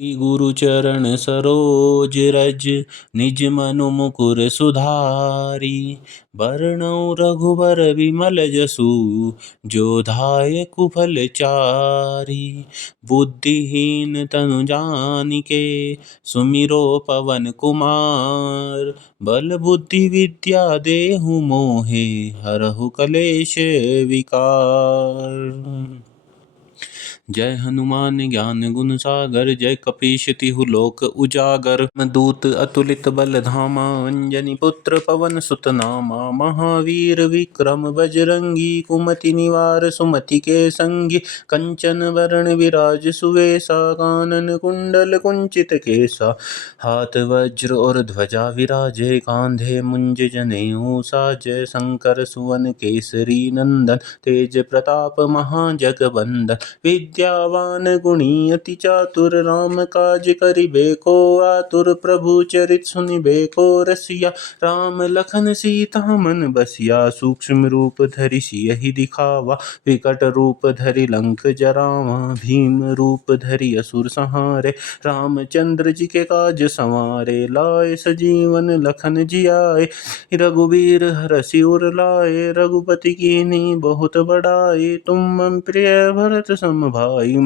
गुरु चरण सरोज रज, निज मनु मुकुर सुधारी। बरनउँ रघुबर विमल जसु, जो दायकु फल चारि। बुद्धिहीन तनु जानिके, सुमिरो पवन कुमार। बल बुद्धि विद्या देहु मोहे, हरहु कलेश विकार। जय हनुमान ज्ञान गुण सागर, जय कपीश तिहु लोक उजागर। दूत अतुलित बल धामा, अंजनी पुत्र पवन सुत नामा। महावीर विक्रम बजरंगी, कुमति निवार सुमति के संगी। कंचन वरण विराज सुवेसा, कानन कुंडल कुंचित केसा। हाथ वज्र और ध्वजा विराजे, कांधे मुंज जनेऊ साजै। शंकर सुवन केसरी नंदन, तेज प्रताप महाजगवंदन। विद्यावान गुणी अति चातुर, राम काज करिबे को आतुर। प्रभु चरित सुनिबे को रसिया, राम लखन सीता मन बसिया। सूक्ष्म रूप धरि सियहि दिखावा, विकट रूप धरि लंक जरावा। भीम रूप धरि असुर संहारे, रामचंद्र जी के काज संवारे। लाए सजीवन लखन जियाए, रघुबीर हरषि उर लाए। रघुपति कीन्ही बहुत बड़ाई, तुम मम प्रिय भरत सम भाई।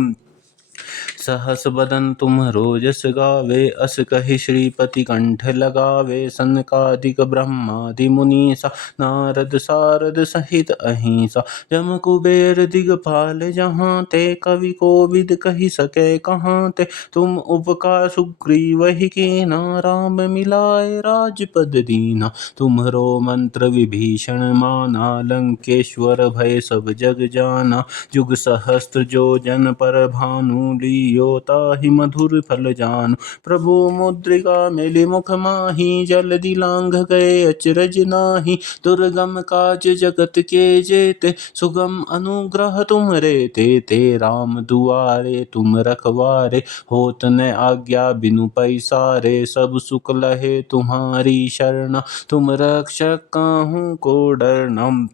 सहस बदन तुम्हरो जस गावे, अस कहि श्रीपति कंठ लगावे। सनकादिक ब्रह्मादि मुनीसा, नारद सारद सहित अहिंसा। जम कुबेर दिगपाल जहाँ ते, कवि कोविद कहि सके कहाँ ते। तुम उपकार सुग्रीवहि कीन्हा, राम मिलाए राजपद दीन्हा। तुम्हरो मंत्र विभीषण माना, लंकेश्वर भय सब जग जाना। जुग सहस्त्र जो जन पर भानु, लियो ताहि मधुर फल जानु। प्रभु मुद्रिका मेलि मुख माहि, जल्दी लांघ गए अचरज नाही। दुर्गम काज जगत के जेते, सुगम अनुग्रह तुम्हरे तेते। राम दुआरे तुम रखवारे, होत न आज्ञा बिनु पैसारे। सब सुख लहे तुम्हारी शरणा, तुम रक्षक काहू को डरना।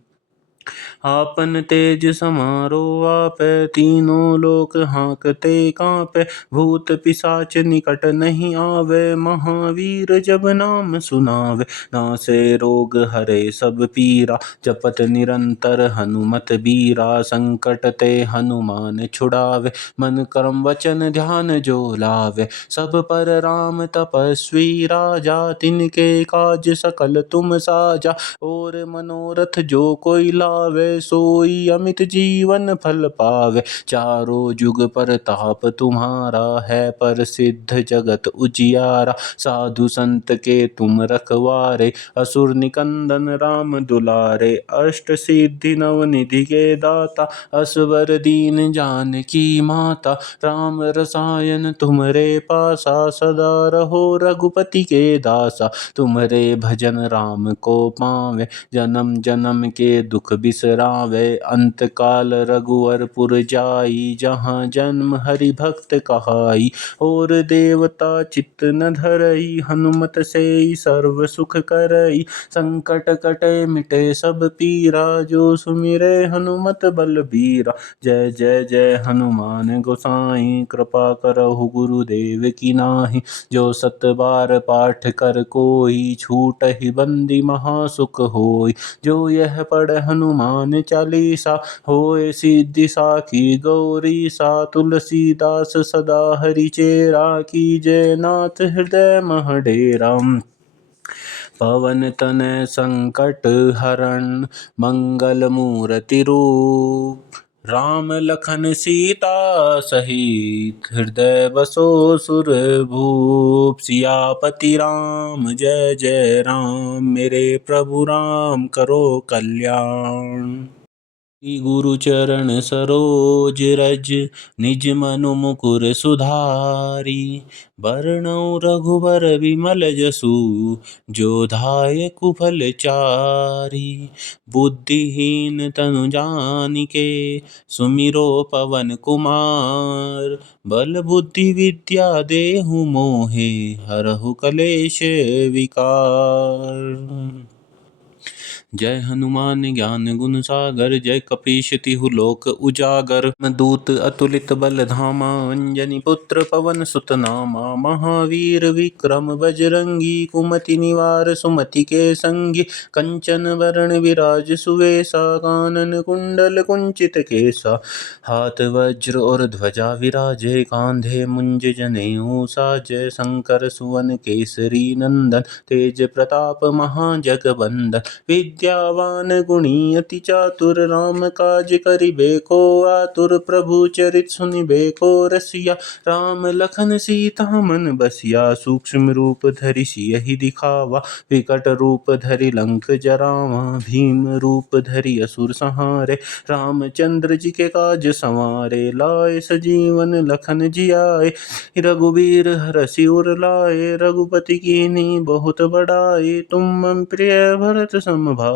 आपन तेज समारो आपै, तीनों लोक हांकते कांपै। भूत पिशाच निकट नहीं आवे, महावीर जब नाम सुनावे। नासै रोग हरै सब पीरा, जपत निरंतर हनुमत बीरा। संकट ते हनुमान छुड़ावे, मन कर्म वचन ध्यान जो लावे। सब पर राम तपस्वी राजा, तिनके काज सकल तुम साजा। और मनोरथ जो कोई लावे, सोई अमित जीवन फल पावे। चारों जुग परताप तुम्हारा है, प्रसिद्ध जगत उजियारा। साधु संत के तुम रखवारे, असुर निकंदन राम दुलारे। अष्ट सिद्धि नव निधि के दाता, असवर दीन जानकी माता। राम रसायन तुम्हरे पासा, सदा रहो रघुपति के दासा। तुम्हरे भजन राम को पावे, जन्म जन्म के दुख बिसरावे। अंत काल रघुवर पुर जाई, जहाँ जन्म हरि भक्त कहाई। और देवता चित्त न धरई, हनुमत से सर्व सुख करई। संकट कटे मिटे सब पीरा, जो सुमिरै हनुमत बलबीरा। जय जय जय हनुमान गोसाई, कृपा करहु गुरुदेव की नाहि। जो सत बार पाठ कर कोई, छूटहि बंदी महासुख होय। जो यह पढ़े हनुमान चालीसा, होय सिद्धि साखी गौरीसा। तुलसीदास सदा हरिचेरा, कीजय नाथ हृदय मह डेरा। पवन तनय संकट हरण, मंगल मूर्ति रूप। राम लखन सीता सहित, हृदय बसो सुरभूप। सियापति राम जय जय राम, मेरे प्रभु राम करो कल्याण। गुरु चरण सरोज रज, निज मनु मुकुर सुधारी। बरनउँ रघुबर विमल जसु, जो दायकु फल चारि। बुद्धिहीन तनु जानिके, सुमिरो पवन कुमार। बल बुद्धि विद्या देहु मोहे, हरहु कलेश विकार। जय हनुमान ज्ञान गुण सागर, जय कपीश तिहु लोक उजागर। दूत अतुलित बल धामा, अंजनी पुत्र पवन सुत नामा। महावीर विक्रम बजरंगी, कुमति निवार सुमति के संगी। कंचन वरण विराज सुवेसा, कानन कुंडल कुंचित केसा। हाथ वज्र और ध्वजा विराजे, कांधे मुंज जनेऊ साजय। शंकर सुवन केसरी नंदन, तेज प्रताप महाजगबंदन। विद्यावान गुणी अति चातुर, राम काज करिबे को आतुर। प्रभु चरित सुनिबे को रसिया, राम लखन सीता मन बसिया। सूक्ष्म रूप धरि सियहि दिखावा, विकट रूप धरि लंक जरावा। भीम रूप धरि असुर संहारे, रामचंद्र जी के काज संवारे। लाए सजीवन लखन जियाए, रघुबीर हरषि उर लाए। रघुपति कीन्ही बहुत बड़ाई, तुम मम प्रिय भरत सम भाई।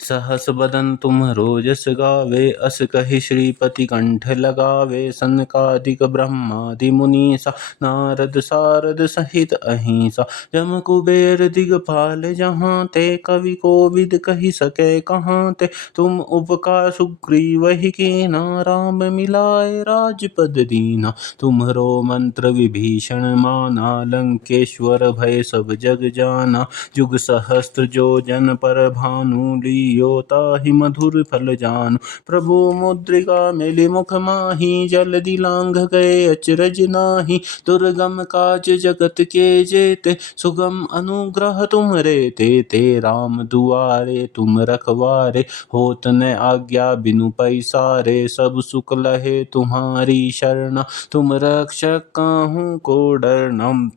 सहस बदन तुम्हरो जस गावे, अस कहि श्रीपति कंठ लगावे। सनकादिक ब्रह्मादि मुनीसा, नारद सारद सहित अहिंसा। जम कुबेर दिगपाल जहाँ ते, कवि कोविद कहि सके कहाँ ते। तुम उपकार सुग्रीवहि कीन्हा, राम मिलाए राजपद दीन्हा। तुम्हरो मंत्र विभीषण माना, लंकेश्वर भय सब जग जाना। जुग सहस्त्र जो जन पर भानु, लियो ताहि मधुर फल जानु। प्रभु मुद्रिका मेलि मुख माहि, जल्दी लांघ गए अचरज नाहि। दुर्गम काज जगत के जेते, सुगम अनुग्रह तुमरे तेते। राम दुआरे तुम रखवारे, होत न आज्ञा बिनु पैसारे। सब सुख लहे तुम्हारी शरणा, तुम रक्षक काहू को डरना।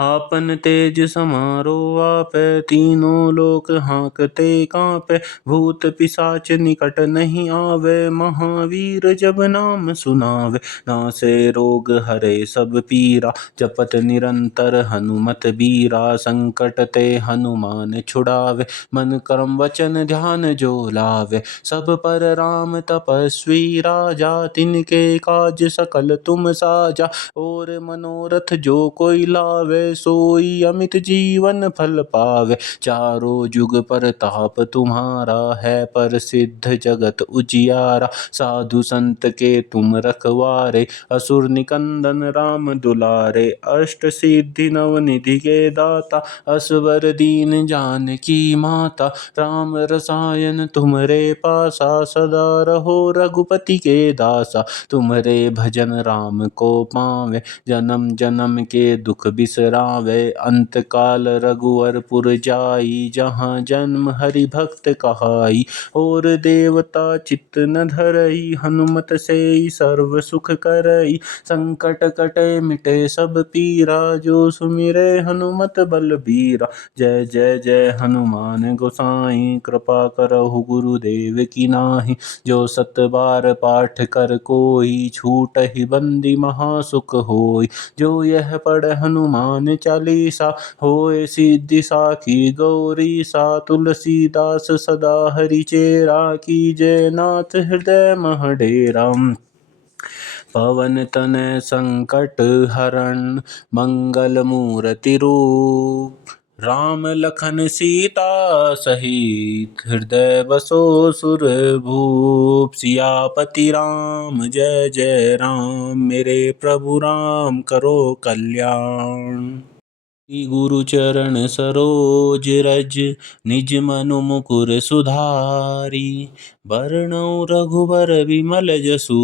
आपन तेज समारो आपै, तीनों लोक हांकते कांपै। भूत पिशाच निकट नहीं आवे, महावीर जब नाम सुनावे। नासे रोग हरे सब पीरा, जपत निरंतर हनुमत बीरा। संकट ते हनुमान छुड़ावे, मन कर्म वचन ध्यान जो लावे। सब पर राम तपस्वी राजा, तिनके काज सकल तुम साजा। और मनोरथ जो कोई लावे, सोई अमित जीवन फल पावे। चारों जुग परताप तुम्हारा है, प्रसिद्ध जगत उजियारा। साधु संत के तुम रखवारे, असुर निकंदन राम दुलारे। अष्ट सिद्धि नवनिधि के दाता, असवर दीन जानकी माता। राम रसायन तुम्हरे पासा, सदा रहो रघुपति के दासा। तुम्हरे भजन राम को पावे, जन्म जन्म के दुख बिसरावे। अंत काल रघुवरपुर जाई, जहाँ जन्म हरि भक्त कहाई। और देवता चित्त न धरई, हनुमत से सर्व सुख करई। संकट कटे मिटे सब पीरा, जो सुमिरे हनुमत बलबीरा। जय जय जय हनुमान गोसाई, कृपा करहु गुरुदेव की नाहि। जो सत बार पाठ कर कोई, छूटहि बंदी महासुख होई। जो यह पढ़े हनुमान चालीसा, होए सिद्धि साखी गौरीसा। तुलसीदास सदा हरिचेरा, कीजय नाथ हृदय मह डेरा। पवन तनय संकट हरण, मंगल मूर्ति रूप। राम लखन सीता सहित, हृदय बसो सुरभूप। सियापति राम जय जय राम, मेरे प्रभु राम करो कल्याण। गुरु चरण सरोज रज, निज मनु मुकुर सुधारी। बरनउँ रघुबर विमल जसु,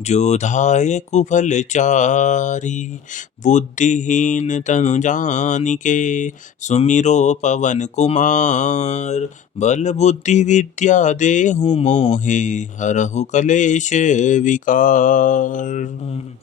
जो दायकु फल चारि। बुद्धिहीन तनु जानिके, सुमिरो पवन कुमार। बल बुद्धि विद्या देहु मोहे, हरहु कलेश विकार।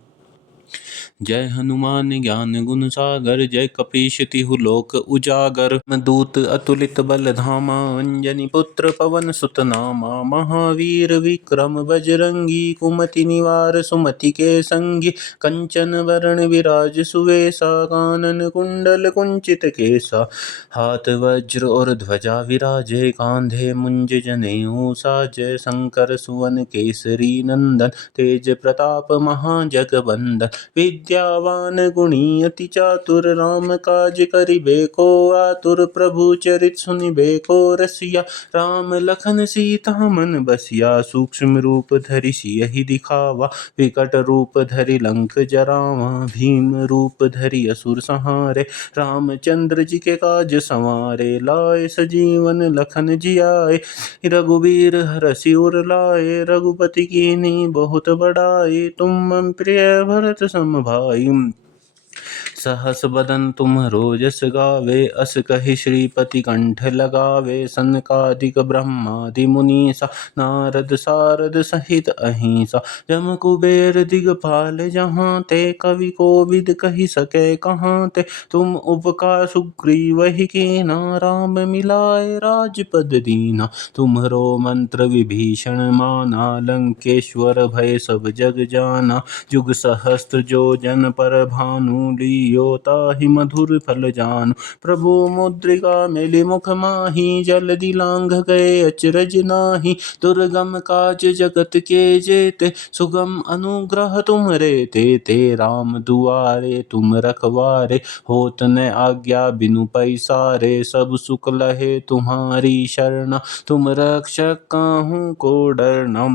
जय हनुमान ज्ञान गुण सागर, जय कपीश तिहु लोक उजागर। दूत अतुलित बल धामा, अंजनी पुत्र पवन सुत नामा। महावीर विक्रम बजरंगी, कुमति निवार सुमति के संगी। कंचन वरण विराज सुवेसा, कानन कुंडल कुंचित केसा। हाथ वज्र और ध्वजा विराजे, कांधे मुंज जनेऊ साजय। शंकर सुवन केसरी नंदन, तेज प्रताप महाजगबंदन। विद्या विद्यावान गुणी अति चातुर। राम काज करिबे को आतुर। प्रभु चरित सुनिबे को रसिया। राम लखन सीता मन बसिया। सूक्ष्म रूप धरि सियहि दिखावा। विकट रूप धरि लंक जरावा। भीम रूप धरि असुर संहारे। रामचंद्र जी के काज संवारे। लाए सजीवन लखन जियाए। रघुबीर हरषि उर लाए। रघुपति कीन्ही बहुत बड़ाई। तुम मम प्रिय भरत सम भाई। सहस बदन तुम्हरो जस गावे। अस कहि श्रीपति कंठ लगावे। सनकादिक ब्रह्मादि मुनीसा। नारद सारद सहित अहिंसा। जम कुबेर दिगपाल जहाँ ते। कवि कोविद कहि सके कहाँ ते। तुम उपकार सुग्रीवहि कीन्हा। राम मिलाए राजपद दीन्हा। तुम्हरो मंत्र विभीषण माना। लंकेश्वर भय सब जग जाना। जुग सहस्त्र जो जन पर भानु। लियो ताहि मधुर फल जानु। प्रभु मुद्रिका मेलि मुख माहि। जल्दी लांघ गए अचरज नाही। दुर्गम काज जगत के जेते। सुगम अनुग्रह तुमरे तेते। राम दुआरे तुम रखवारे। होत न आज्ञा बिनु पैसारे। सब सुख लहे तुम्हारी शरणा। तुम रक्षक काहू को डरना।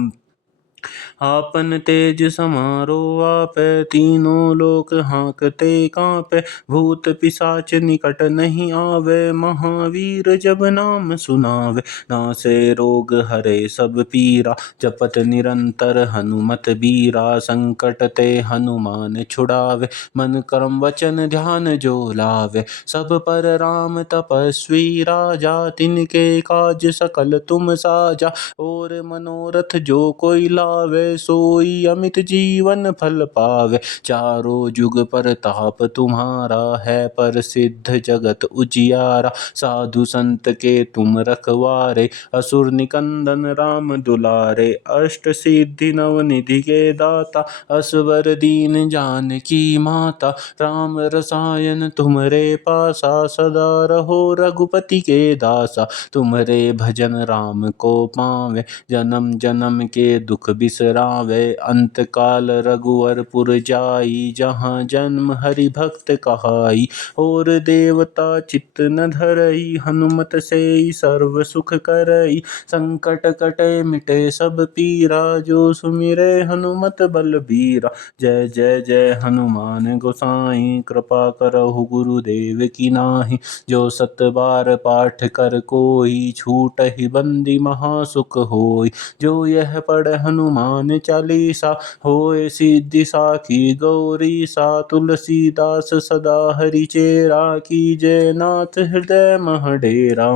आपन तेज समारो आपै। तीनों लोक हांकते कांपै। भूत पिशाच निकट नहीं आवे। महावीर जब नाम सुनावे। नासे रोग हरे सब पीरा। जपत निरंतर हनुमत बीरा। संकट ते हनुमान छुड़ावे। मन कर्म वचन ध्यान जो लावे। सब पर राम तपस्वी राजा। तिनके काज सकल तुम साजा। और मनोरथ जो कोई लावे। सोई अमित जीवन फल पावे। चारों जुग परताप तुम्हारा है। प्रसिद्ध जगत उजियारा। साधु संत के तुम रखवारे। असुर निकंदन राम दुलारे। अष्ट सिद्धि नव निधि के दाता। असवर दीन जानकी माता। राम रसायन तुम्हरे पासा। सदा रहो रघुपति के दासा। तुम्हरे भजन राम को पावे। जन्म जन्म के दुख बिसरावे। अंत काल रघुवर पुर जाई। जहाँ जन्म हरि भक्त कहाई। और देवता चित्त न धरई। हनुमत से सर्व सुख करई। संकट कटे मिटे सब पीरा। जो सुमिरे हनुमत बलबीरा। जय जय जय हनुमान गोसाई। कृपा करहु गुरुदेव की नाहि। जो सत बार पाठ कर कोई। छूटहि बंदी महासुख होय। जो यह पढ़े हनुमान चालीसा। होय सिद्धि साखी गौरीसा। तुलसीदास सदा हरिचेरा। कीजय नाथ हृदय मह डेरा।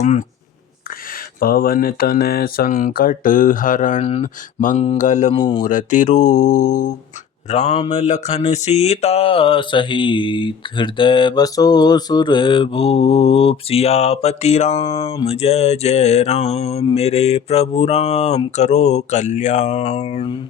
पवन तनय संकट हरण। मंगल मूर्ति रूप। राम लखन सीता सहित। हृदय बसो सुरभूप। सियापति राम जय जय राम। मेरे प्रभु राम करो कल्याण।